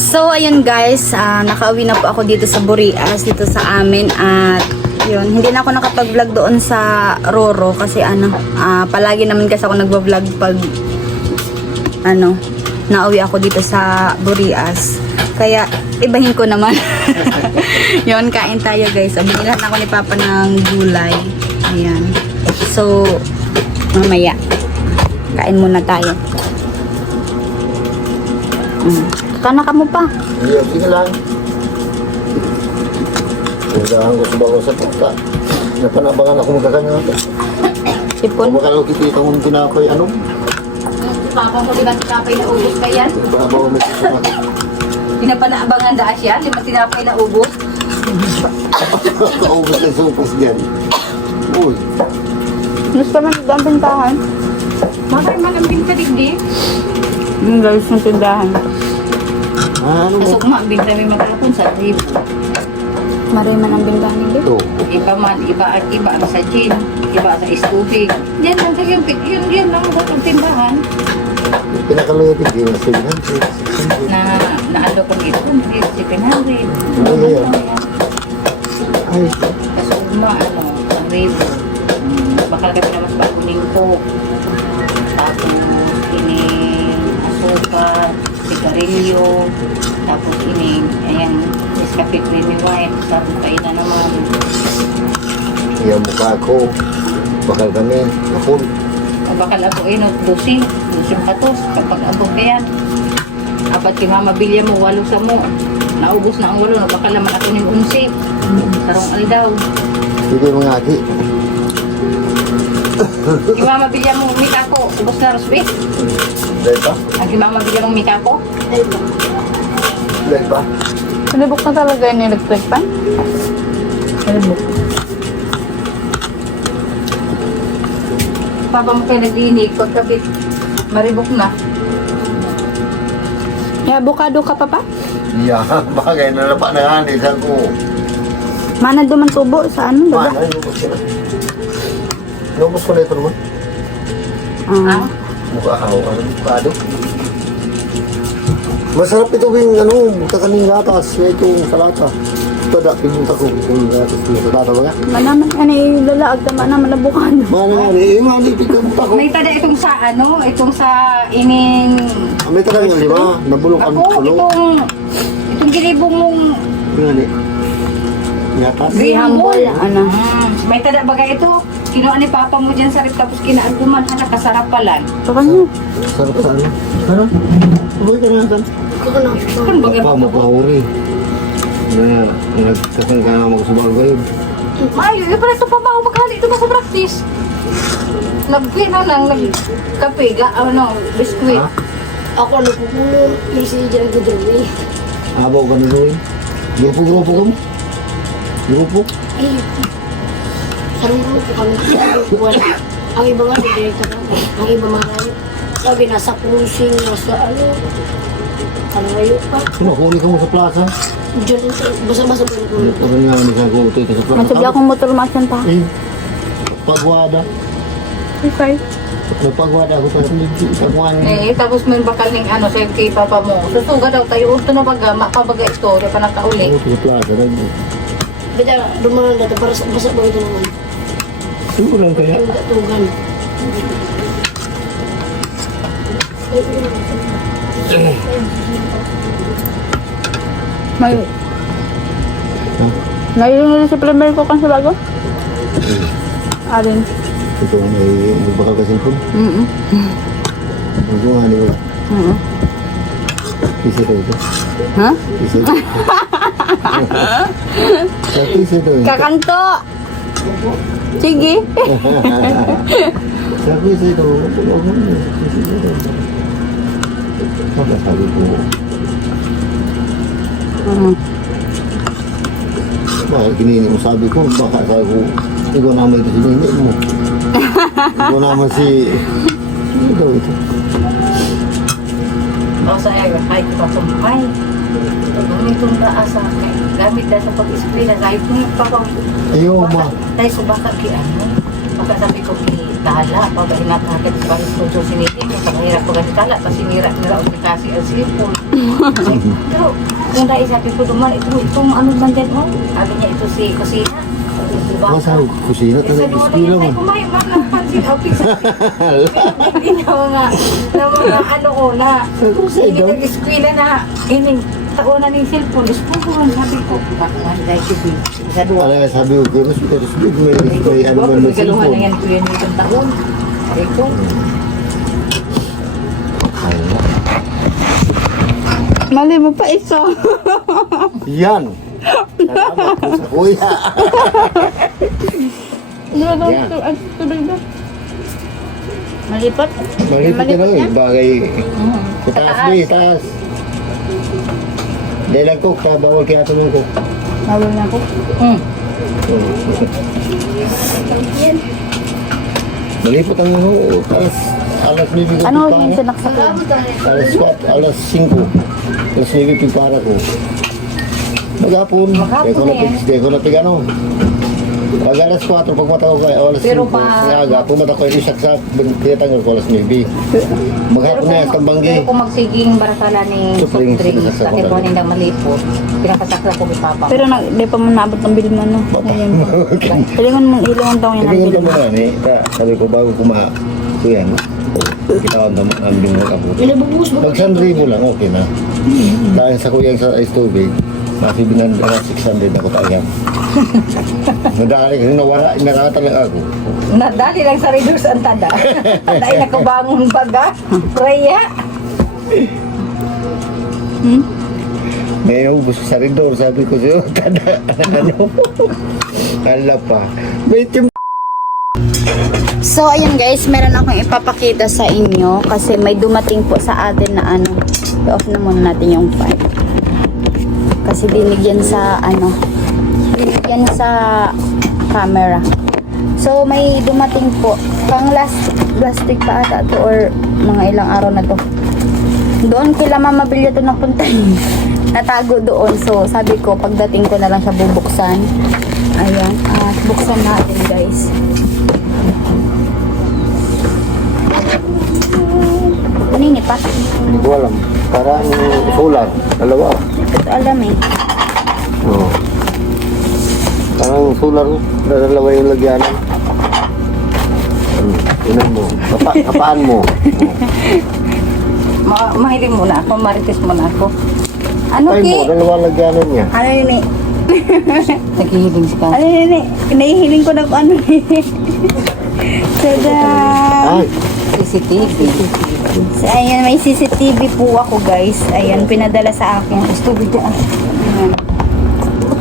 So, ayun guys, nakauwi na po ako dito sa Burias, dito sa amin. At yun, hindi na ako nakapag-vlog doon sa Roro kasi palagi naman kasi ako nagvo-vlog pag nauwi ako dito sa Burias. Kaya ibahin ko naman. Yun, kain tayo guys. Binilan ako ni Papa ng gulay. Ayan. So, mamaya kain muna tayo. Kana ka mo pa. Iya, sige lang. Kailangan ko sa bawang sa puta. Napanabangan ako magkakanya natin. Sipon. Baka lang kikita kong tinapay, ano? Papa mo, di ba tinapay na ubos ka yan? Babaw na siya. Pinapanaabangan daas yan? Di ba tinapay na ubos? Kaubos na supos dyan. Uy. Gusto man ang tindahan? Bakit magandang ka digdi? Yung guys ng tindahan. Ano Pasok ba? mo, ang binta may matalapon sa trip. Maray man ang bindahan dito. Ito. Iba man, iba ang sa gin, iba sa istubig. Yan lang sa yun lang ang tindahan Pinakalutin din na 700, 600. na alo ko dito, 700. Ay, ay. Kasi uma, ang ribo. Bakal kami naman sa kuning ko. Tapos, ini asukal, sigarilyo, tapos ini, ayan, Nescafe Creamy White, tapos kayo na naman. Yung mukha ko. Bakal kami. Nakul. O bakal ako dosi katos, kapag abog ka yan. Apat kay mama bilya mo, 8 sa mo. Naubos na ang 8, bakal naman ako ng 11. Sarong aldaw. Hindi mga aki. Kay mama bilya mo, mita ko, ubos na rosbit. Dahil pa? Ang kay mama bilya mo, mita ko. Dahil pa? Sinibok na talaga yung electric pan? Sinibok. Papa mo kayo nag-inig, pagkabit, maribok na. May avocado ka pa pa? Yeah, bagay na napa na nga. Isa ko. Mana duman tubo sa ano, Mana, diba? inubos sila. Inubos ko na ito naman. Ah? Mukha ako, mukado. Masarap ito yung kakaning gatas, itong salata. Ito da, pinunta ko kung gatas yung salata ba nga? Manaman, lalaag ka manaman avocado. Mana nga, mani, pinunta ko. May tada itong sa itong sa ining... May talagang yung lima, nabulok ang Ako, pulo. itong gilibong mong... Nga gatas. Di humble, ano. May tada baga ito. Kinuha ni Papa mo dyan sa rip tapos kinaaguman ka na kasarap palan. Ito kanya. Sarap sa ano? Ano? Uy ka na natin. Kung baga Pa, mapahuri. Nagkasang ka na magsubago kayo. Mayo, yung pala ito pa ba ako maghali ito ba sa practice? Nagkape, biskuit. Ha? Ako nagpupuno yung si Jan Gudroy. Abaw ka nito eh. Grupo-grupo ka mo? Grupo? Ay, sarong grupo kami sa buwan. Ang iba nga, direkta ka. Ang iba marami. Sabi, nasa pusing, nasa kalayo pa. Pinakuli ka mo sa plaza. Diyan, basa-basa pa rin. Ano nga ni sa kuto ito sa plaza. Masabi akong motor masan pa. Eh, pagwada. Okay. Nagpagwada ako sa pagwada. Tapos may bakal ng sa kay Papa mo. Susuga daw tayo, ito na baga, mapabaga istorya pa nakauli. Sa plaza. Bida, dumaan na ito para basa ba ito naman. Sino lang kaya? Yung datugan. May... Ngayon nila si Premier ko kan sa bago? Alin? Ito ang bakal kasimpon. Ito nga niyo. Pisi ko ito. Ha? Pisi. Sa pisi ito eh. Kakanto! Sige. Sa pisi ito. Sabi ko. Bakit kinini mo sabi ko? Baka sabi ko, ikaw naman ito sinini mo. Ikaw naman si... Ano daw ito? O sa ay ko pasumpay. Gamit itong daasa. Gamit dahil sa pag-isipin na kahit kung Papa Ayaw ma. dahil ko baka baka sabi ko tala, pag hinat-hatid sa studio sinitin, pag hirap ko kasi tala, kasi nira o kasi ang sipon. Pero, kung dahil sabi ko naman, itong ano man din, oh. Sabi niya, ito si kusina. Diba? Masa kusina Sa talaga doon eskwela ay mo. kumain man ng pansin. Hindi niya mga, na mga ano ko na, hindi nag-eskwela na, ining taon na ng cellphone, eskwela sabi ko, bakit dahil ko sa doon. Wala sabi ko, pero may ano man ng Kaluhan na cellphone. yan ko yan itong taon. Sabi ko, Mali mo pa isa. Yan! Salamat po sa kuya. Malipat? Malipit ka na eh. Bagay. Itaas na itaas. Dahil lang cook, bawal kaya tulong ko. Bawal na ako. Malipot ang ano, alas 9 ko Ano para. yung sinaksak ko? Alas 5. Alas 9 yung para ko. Maghapon. Kaya ko na tigano. Pag alas 4, pag mata ko kayo, alas 5. Pero pa- Kaya aga, pumata ko yung isak sa tinatanggal ko alas 9. Maghapon na yung tambanggi. pero kung magsiging barakala ni soft Supling, drinks, sinasaksak bakit ko ko lang. nindang malipot, pinapasakla ko ni Papa. Pero di pa mo naabot ng bill mo, no? Ayan po. Hilingan mong ilangan daw niya ng Ibigin bill ko mo. naman eh. Sabi ko bago kumaha. Kuya, kitawan naman ang binunod ako. Pinabubuhos ba? Pag 100 lang, okay na. Dahil sa kuyang sa ice tubig, nasi binanda 600 ako tayo. Nadali kasi nawala, nakata lang ako. Nadali lang sa reduce ang tada. Dahil nakabangon baga, Freya. May ubus sa ridor, sabi ko siya, tada, ano? Hala pa. May tim... So, ayun guys, meron akong ipapakita sa inyo kasi may dumating po sa atin na ano. I-off na muna natin yung 5. Kasi dinigyan sa ano, dinigyan sa camera. So, may dumating po. Pang plastic pa ata to or mga ilang araw na to. Doon kila Mama Bilya to napunta. Natago doon. So, sabi ko, pagdating ko na lang siya bubuksan. Ayan. At buksan natin guys. Ano yun pa? Hindi ko alam. Parang solar, dalawa. Ito alam eh. Oo. Parang solar, dalawa yung lagyanan. Tinan mo. Kapaan mo. Mahiling muna ako, marites muna ako. Ano Kapay mo, ki? dalawa lagyanan niya. Ano yun eh? Naghihiling si Ano yun eh? Nahihiling ko na kung ano eh. Sada. Ay, CCTV. So, ayan, may CCTV po ako guys. Ayan, pinadala sa akin. Tubig dyan. Ayan.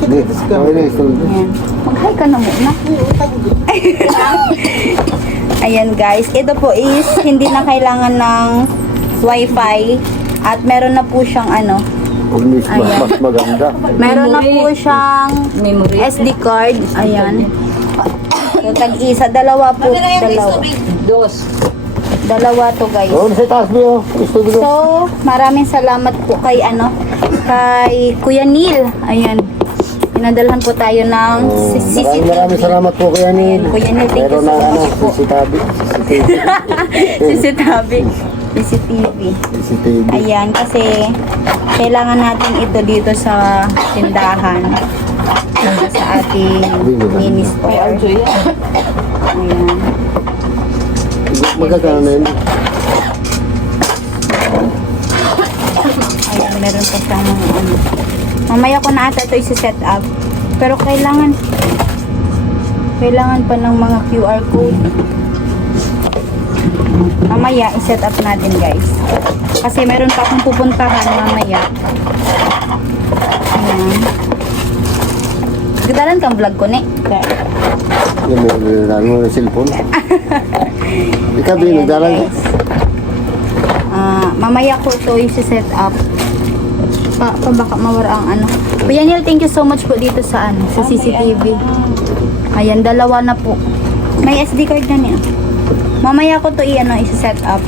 hindi. Okay na, ito. Ayan. Mag-hi ka na muna. Ayan guys, ito po is hindi na kailangan ng wifi at meron na po siyang ano, Ayan. Mas maganda. meron na po siyang Memory. SD card. Ayan. So, tag-isa, dalawa po, dalawa. Dos. Dalawa to guys. Oo, sa taas mo. Gusto ko. So, maraming salamat po kay ano, kay Kuya Neil. Ayan. Pinadalhan po tayo ng CCTV. Maraming salamat po kaya ni... Kuya Neil, thank you Meron so na much po. CCTV. CCTV. Ayan, kasi kailangan natin ito dito sa tindahan. Sa ating mini store. Ayan. Magkakano na yun. Ayan, meron pa siyang ano. Mamaya ko na ata ito isi-set up. Pero kailangan pa ng mga QR code. Mamaya i-set up natin guys. Kasi meron pa akong pupuntahan mamaya. Ayan. Gadalan kang vlog ko ni. Yung mo ng cellphone. Ikaw din, nagdalang ka. Mamaya ko ito i-set up. Baka mawara ang ano. Kuya Neil, thank you so much po dito sa ano, sa CCTV. Ayan, dalawa na po. May SD card na niya. Mamaya ko to i-set up.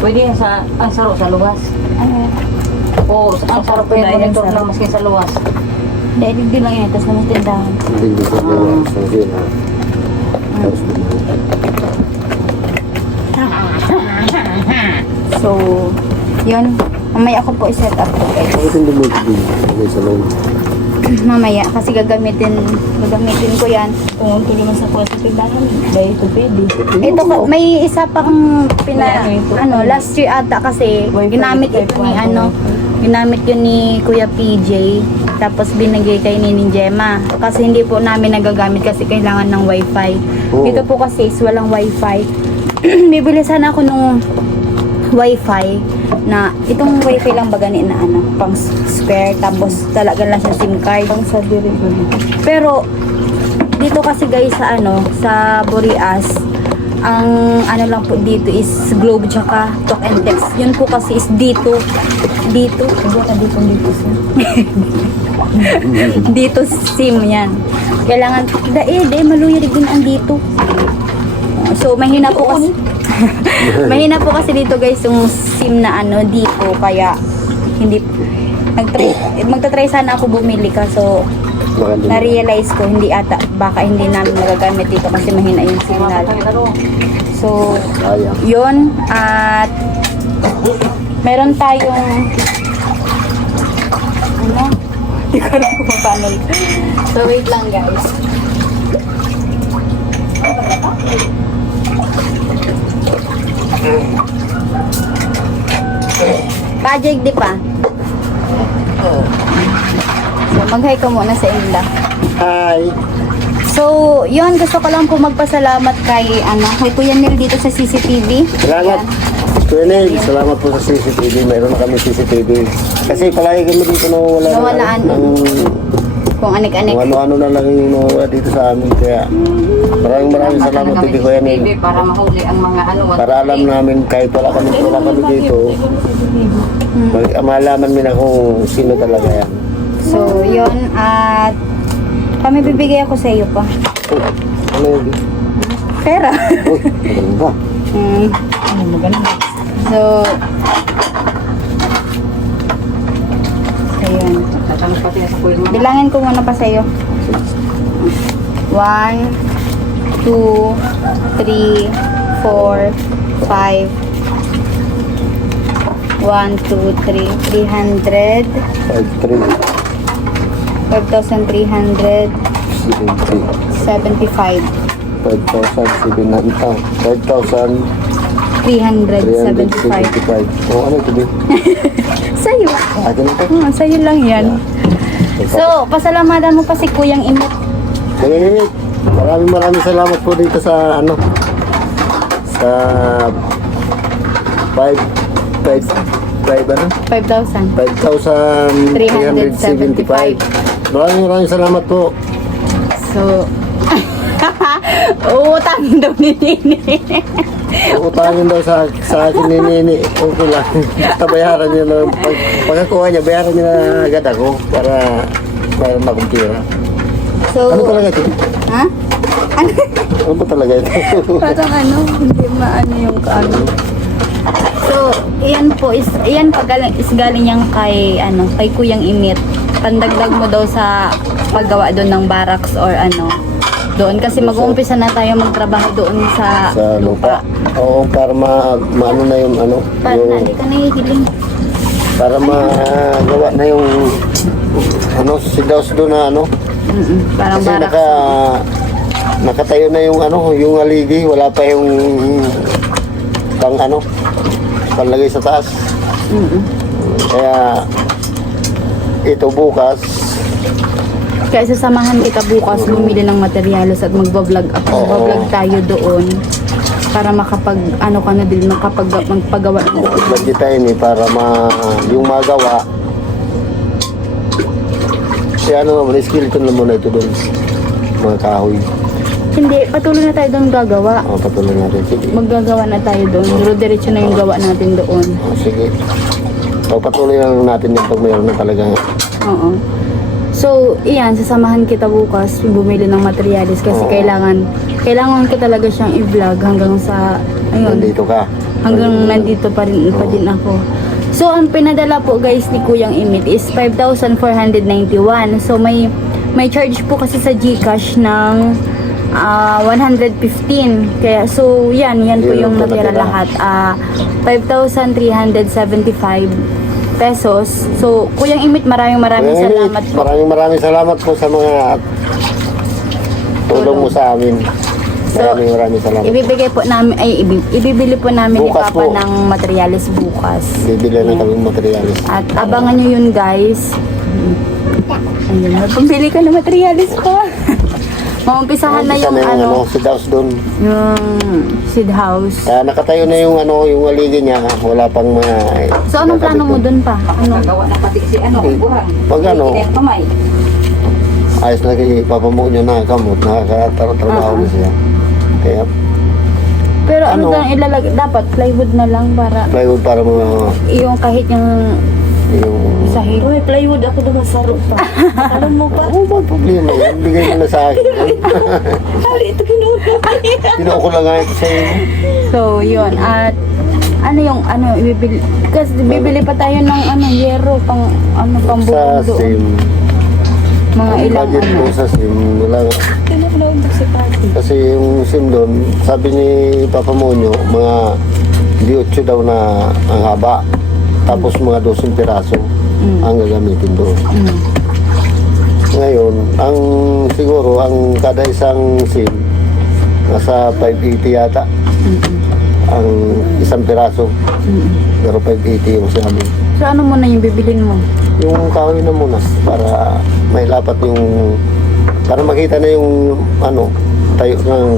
Pwede yan sa, ang saro sa luwas. O, ang saro pa yung monitor lang maski sa luwas. Dahil din lang yun, tapos naman tindahan. Hindi ko sa yun. Tapos So, yun. Mamaya ako po i-set up po guys. Bakit hindi mo ito sa loob? Mamaya, kasi gagamitin ko yan. Kung tulungan sa po sa tindahan, dahil ito pwede. Ito, may isa pang last year ata kasi, ginamit ito ni ginamit yun ni Kuya PJ. Tapos binigay kay Nini Gemma. Kasi hindi po namin nagagamit kasi kailangan ng wifi. Oo. Dito po kasi is walang wifi. Bibili sana ako nung wifi na itong wifi lang ba gani na pang square tapos talaga lang siya SIM card. Pero dito kasi guys sa sa Burias ang lang po dito is Globe tsaka Talk and Text. Yun po kasi is dito dito SIM yan. Kailangan maluya din ang dito. So mahina po kasi mahina po kasi dito guys yung SIM na dito kaya hindi magta-try sana ako bumili kaso na-realize ko baka hindi namin magagamit dito kasi mahina yung signal. So yun at meron tayong hindi ko alam kung paano. So wait lang guys. Pajig di pa. So mag-hi ka muna sa Inla. Hi! So, yun, gusto ko lang po magpasalamat kay Kuya Neil dito sa CCTV. Salamat! Kuya Neil, salamat po sa CCTV. Mayroon na kami CCTV. Kasi palagi kami dito Nawalaan. Kung anik-anik. Kung ano-ano na lang yung nawala dito sa amin. Kaya maraming salamat din kay Kuya Neil. Para mahuli ang mga Para alam namin kahit wala kami dito, malaman mo na kung sino talaga yan. So, yun, at kami bibigay ako sa iyo pa. Ano yun? Pera. Uy, maganda. So, ayun. Bilangin ko muna pa sa iyo. 1, 2, 3, 4, 5, 1, 2, 3, 300, 5,375. 5,375. 375. Oh, ano ito din? Sa'yo. Ganito? Sa'yo lang yan. So, pasalamatan mo pa si Kuyang Imit. Ganyan, maraming salamat po dito sa sa 5,000. 5,375. Maraming salamat po. So, utangin daw ni Nini. Utangin daw sa akin ni Nini. Okay lang. Basta bayaran niya na. Pagkakuha niya, bayaran niya na agad ako para mayroon akong pera. So, Ano talaga ito? ha? Ano? Ano ba talaga ito? Parang hindi maano yung kaano. So, iyan po is galing yan kay Kuyang Imit. Pandagdag mo daw sa paggawa doon ng barracks or doon kasi mag-uumpisa na tayo magtrabaho doon sa lupa. Oo, para maano na yung Paano na, hindi ka nahihiling. para magawa na yung sidaws doon na Parang kasi barracks. nakatayo na yung yung aligi, wala pa yung panlagay sa taas. Kaya ito bukas Kaya sasamahan kita bukas bumili ng materyales at magbablog tayo doon para makapag ka na din magpagawa ng budget tayo para yung magawa si skeleton na muna ito doon, mga kahoy. Hindi, patuloy na tayo doon gagawa. Patuloy natin, sige. Maggagawa na tayo doon. Diretso na yung gawa natin doon. Sige. Patuloy lang natin yung pag mayroon na talaga. Oo. So, iyan, sasamahan kita bukas bumili ng materyales kasi kailangan ko talaga siyang i-vlog hanggang sa Nandito ka. hanggang nandito pa din ako. So, ang pinadala po guys ni Kuyang Imit is 5,491. So, may charge po kasi sa GCash ng 115. Kaya, so, yan po Yun yung po natira natira. lahat. 5,375 pesos. So, Kuyang Imit, maraming salamat po. Maraming salamat po sa mga tulong mo sa amin. Maraming salamat. Ibibili po namin ni Bukas Papa po. ng materialis bukas. Bibili na kami materialis. At abangan nyo yun, guys. Ayun, pambili ka ng materialis pa. Maumpisahan na yung si Daos doon. yung seed house. Kaya nakatayo na yung yung aligi niya, wala pang mga... So, anong plano mo dun pa? Ano? Nagawa na pati si buhang. Pag ano, Kinep kamay. ayos na kay papamuo niya na kamot, nakakatrabaho na siya. Kaya Pero ano Ano? lang ilalagay? Dapat plywood na lang para plywood para mga yung kahit yung yung... sahig. Uy, plywood ako naman sa pa. Alam mo ba? Oo, ba problema yan? Bigay mo na sa akin. Hali, ito kinuha. Kinuha ko lang nga ito sa inyo. So, yun. At ibibili? Kasi bibili pa tayo ng yero pang pang Sa bukod doon. SIM. Mga Ang ilang budget ko sa SIM, wala nga. Tinapalawag si Pati. Kasi yung SIM doon, sabi ni Papa Monyo, mga 18 daw na ang haba. Tapos mga 12 piraso ang gagamitin doon. Ngayon, ang siguro, ang kada isang SIM, nasa 580 yata. Ang isang piraso. Pero 580 yung sabi. So, ano muna yung bibilin mo? Yung kahoy na muna para may lapat yung para makita na yung tayo ng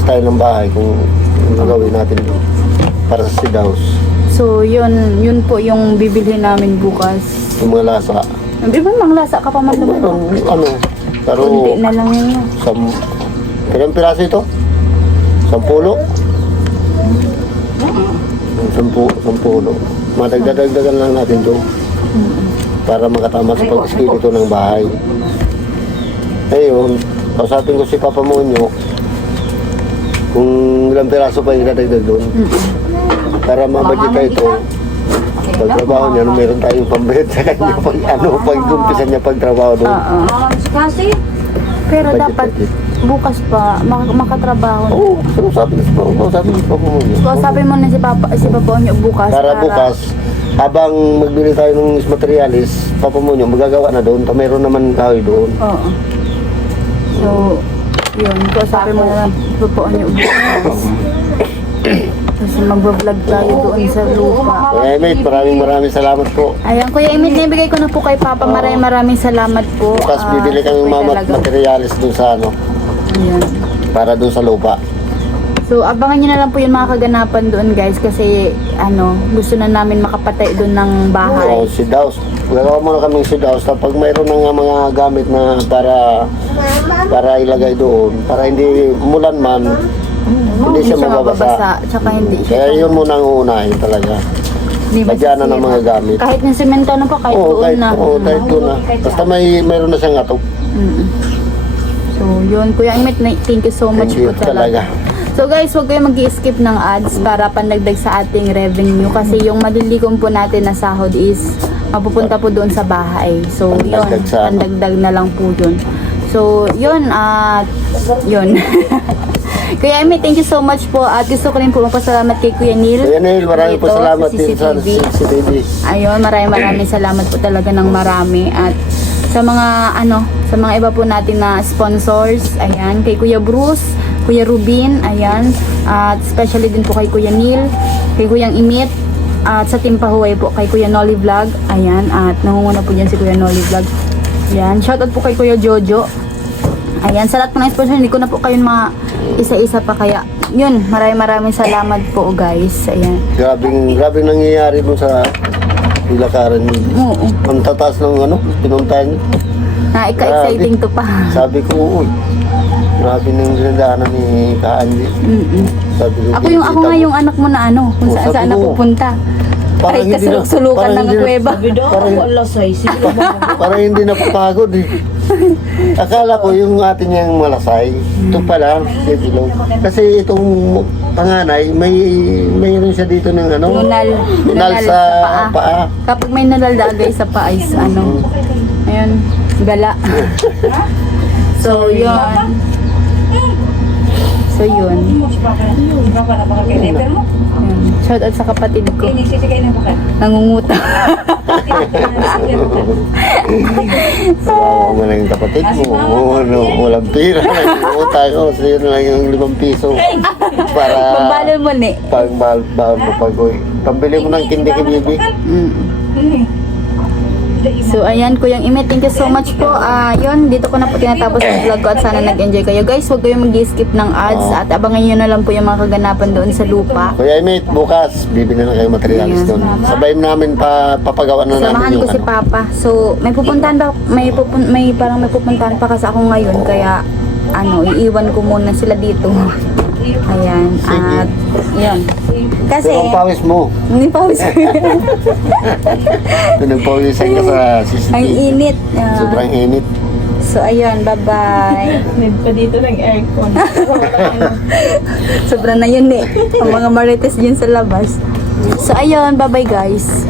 style ng bahay kung ano gawin natin doon para sa seed house. So, yun po yung bibilhin namin bukas. Yung mga lasa. Di ba mang lasa ka pa man naman? Meron, pero Kunti na lang yun. ilang piraso ito? 10? 10. Madagdagan lang natin to para makatama sa pag-espiritu ng bahay. Ngayon, kausapin ko si Papa Monyo kung ilang piraso pa yung dadagdag doon para mabudget ito. Pagtrabaho niya, meron tayong pambayad sa kanya pag-umpisa niya pagtrabaho doon. Oo. Kasi, Pero Budget, dapat budget. bukas pa makatrabaho na. Oo, pero sabi ni Papa Monyo. So, sabi mo na si Papa niyo bukas. Para bukas, habang magbili tayo ng materialis, Papa Monyo, magagawa na doon. Mayroon naman kahoy doon. Oo. So, yun. So, sabi mo na lang niyo bukas. Kasi mag-vlog tayo doon sa lupa. Kaya mate, maraming salamat po. Ayan, Kuya Emit, nabigay ko na po kay Papa. Maraming salamat po. Bukas bibili kami Kuya mga talaga. materialis doon sa Ayan. para doon sa lupa. So, abangan nyo na lang po yung mga kaganapan doon, guys. Kasi, gusto na namin makapatay doon ng bahay. Oo, seed house. Gagawa muna kaming seed house. Kapag mayroon ng mga gamit na para ilagay doon, para hindi umulan man, hindi siya mababasa. Tsaka hindi Kaya siya. yun muna ang uunahin talaga. Di ba Lagyan na ng sisira? mga gamit. Kahit yung semento na po, kahit doon na. kahit doon na. Basta mayroon na siyang atop. So, yun. Kuya Emit, thank you so much Thank you po talaga. So guys, huwag kayong mag-skip ng ads para pandagdag sa ating revenue kasi yung malilikom po natin na sahod is mapupunta po doon sa bahay. So, yun. Pandagdag sa ano? Pandagdag na lang po yun. So, yun. Yun. Kuya Emit, thank you so much po. At gusto ko rin po magpasalamat kay Kuya Neil. Kuya Neil, maraming po dito salamat sa din sa CCTV. CCTV. Ayun, maraming salamat po talaga ng marami. At sa mga sa mga iba po natin na sponsors, ayan, kay Kuya Bruce, Kuya Rubin, ayan, at especially din po kay Kuya Neil, kay Kuyang Imit, at sa Team Pahuway po kay Kuya Nolly Vlog, ayan, at nangunguna po dyan si Kuya Nolly Vlog. Ayan, shoutout po kay Kuya Jojo. Ayan, sa lahat po ng sponsor, hindi ko na po kayo isa-isa pa kaya. Yun, maraming salamat po guys. Ayan. Grabing nangyayari dun sa ilakaran niyo. Oo. Ang tataas ng pinuntahan niyo. Exciting to pa. Sabi ko, uy, grabe nang dinadaanan ni Kaanji. Sabi ko, Ako nga yung anak mo na kung Oh, saan sabi saan mo. napupunta. Parang Kahit hindi na- kasulok-sulukan parang ng hindi na- kuweba. Parang, Alasay, sige ba? parang hindi napapagod eh. Akala ko yung ating yung malasay, ito pala, ilog. Kasi itong panganay, mayroon siya dito ng nunal sa paa. Kapag may nalalagay sa paa is ayun, gala. So, yun. So, yun. Baka na baka kay mo. Yun. Shout out sa kapatid ko. Sisigay na baka. Nangungutang. Kawawa mo lang yung kapatid mo. Ano, walang pira. Nag-utang ko. So yun lang yung 5 piso. Para Pagbalon mo ni. pag mo pag-uwi. Pambili mo ng kindi kay Bibi. So, ayan, Kuyang Ime, thank you so much po. Yun, dito ko na po tinatapos ang vlog ko at sana nag-enjoy kayo. Guys, huwag kayong mag-skip ng ads at abangan nyo na lang po yung mga kaganapan doon sa lupa. Kuya Mate, bukas, bibili na kayo materialis doon. Sabay namin papagawa na namin Samahan yung ko si ano. Papa. So, may pupuntahan pa, parang may pupuntahan pa kasi ako ngayon. Kaya, iiwan ko muna sila dito. Ayan, Sige. at, yun. Kasi, Pero ang pawis mo. hindi pa Pinagpawisan ka sa CCTV. ang init. Sobrang init. So, ayun, bye-bye. Pa dito ng aircon. Sobra na yun eh. Ang mga marites dyan sa labas. So, ayun, bye-bye guys.